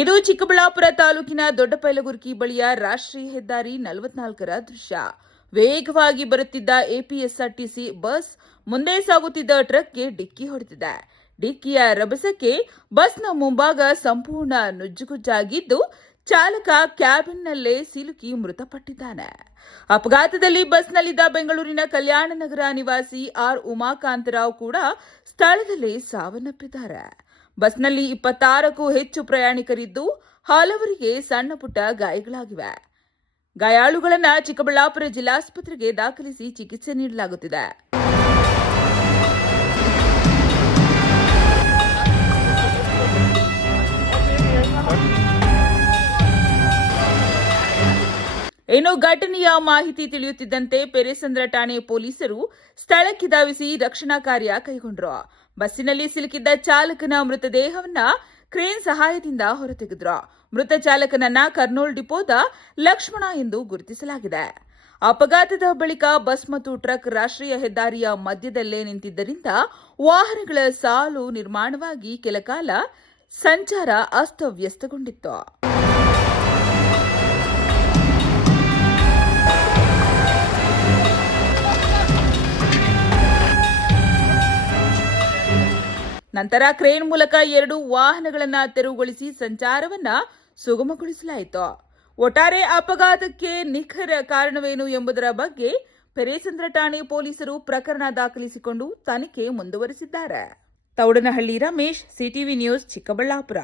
ಇದು ಚಿಕ್ಕಬಳ್ಳಾಪುರ ತಾಲೂಕಿನ ದೊಡ್ಡಪೈಲಗುರ್ಕಿ ಬಳಿಯ ರಾಷ್ಟ್ರೀಯ ಹೆದ್ದಾರಿ 44ರ ದೃಶ್ಯ. ವೇಗವಾಗಿ ಬರುತ್ತಿದ್ದ ಎಪಿಎಸ್ಆರ್ಟಿಸಿ ಬಸ್ ಮುಂದೆ ಸಾಗುತ್ತಿದ್ದ ಟ್ರಕ್ಗೆ ಡಿಕ್ಕಿ ಹೊಡೆದಿದೆ. ಡಿಕ್ಕಿಯ ರಭಸಕ್ಕೆ ಬಸ್ನ ಮುಂಭಾಗ ಸಂಪೂರ್ಣ ನುಜ್ಜುಗುಜ್ಜಾಗಿದ್ದು, ಚಾಲಕ ಕ್ಯಾಬಿನ್ನಲ್ಲೇ ಸಿಲುಕಿ ಮೃತಪಟ್ಟಿದ್ದಾನೆ. ಅಪಘಾತದಲ್ಲಿ ಬಸ್ನಲ್ಲಿದ್ದ ಬೆಂಗಳೂರಿನ ಕಲ್ಯಾಣ ನಗರ ನಿವಾಸಿ ಆರ್ ಉಮಾಕಾಂತರಾವ್ ಕೂಡ ಸ್ಥಳದಲ್ಲೇ ಸಾವನ್ನಪ್ಪಿದ್ದಾರೆ. ಬಸ್ನಲ್ಲಿ 26ಕ್ಕೂ ಹೆಚ್ಚು ಪ್ರಯಾಣಿಕರಿದ್ದು, ಹಲವರಿಗೆ ಸಣ್ಣ ಪುಟ್ಟ ಗಾಯಗಳಾಗಿವೆ. ಗಾಯಾಳುಗಳನ್ನು ಚಿಕ್ಕಬಳ್ಳಾಪುರ ಜಿಲ್ಲಾಸ್ಪತ್ರೆಗೆ ದಾಖಲಿಸಿ ಚಿಕಿತ್ಸೆ ನೀಡಲಾಗುತ್ತಿದೆ. ಇನ್ನು ಘಟನೆಯ ಮಾಹಿತಿ ತಿಳಿಯುತ್ತಿದ್ದಂತೆ ಪೆರೇಸಂದ್ರ ಠಾಣೆ ಪೊಲೀಸರು ಸ್ಥಳಕ್ಕೆ ಧಾವಿಸಿ ರಕ್ಷಣಾ ಕಾರ್ಯ ಕೈಗೊಂಡರು. ಬಸ್ಸಿನಲ್ಲಿ ಸಿಲುಕಿದ್ದ ಚಾಲಕನ ಮೃತದೇಹವನ್ನ ಕ್ರೇನ್ ಸಹಾಯದಿಂದ ಹೊರತೆಗೆದರು. ಮೃತ ಚಾಲಕನನ್ನ ಕರ್ನೂಲ್ ಡಿಪೋದ ಲಕ್ಷ್ಮಣ ಎಂದು ಗುರುತಿಸಲಾಗಿದೆ. ಅಪಘಾತದ ಬಳಿಕ ಬಸ್ ಮತ್ತು ಟ್ರಕ್ ರಾಷ್ಟ್ರೀಯ ಹೆದ್ದಾರಿಯ ಮಧ್ಯದಲ್ಲೇ ನಿಂತಿದ್ದರಿಂದ ವಾಹನಗಳ ಸಾಲು ನಿರ್ಮಾಣವಾಗಿ ಕೆಲಕಾಲ ಸಂಚಾರ ಅಸ್ತವ್ಯಸ್ತಗೊಂಡಿತ್ತು. ನಂತರ ಕ್ರೇನ್ ಮೂಲಕ 2 ವಾಹನಗಳನ್ನು ತೆರವುಗೊಳಿಸಿ ಸಂಚಾರವನ್ನ ಸುಗಮಗೊಳಿಸಲಾಯಿತು. ಒಟ್ಟಾರೆ ಅಪಘಾತಕ್ಕೆ ನಿಖರ ಕಾರಣವೇನು ಎಂಬುದರ ಬಗ್ಗೆ ಪೆರೇಸಂದ್ರ ಠಾಣೆ ಪೊಲೀಸರು ಪ್ರಕರಣ ದಾಖಲಿಸಿಕೊಂಡು ತನಿಖೆ ಮುಂದುವರೆಸಿದ್ದಾರೆ. Thoudanahalli Ramesh, CTV news, Chikkaballapur.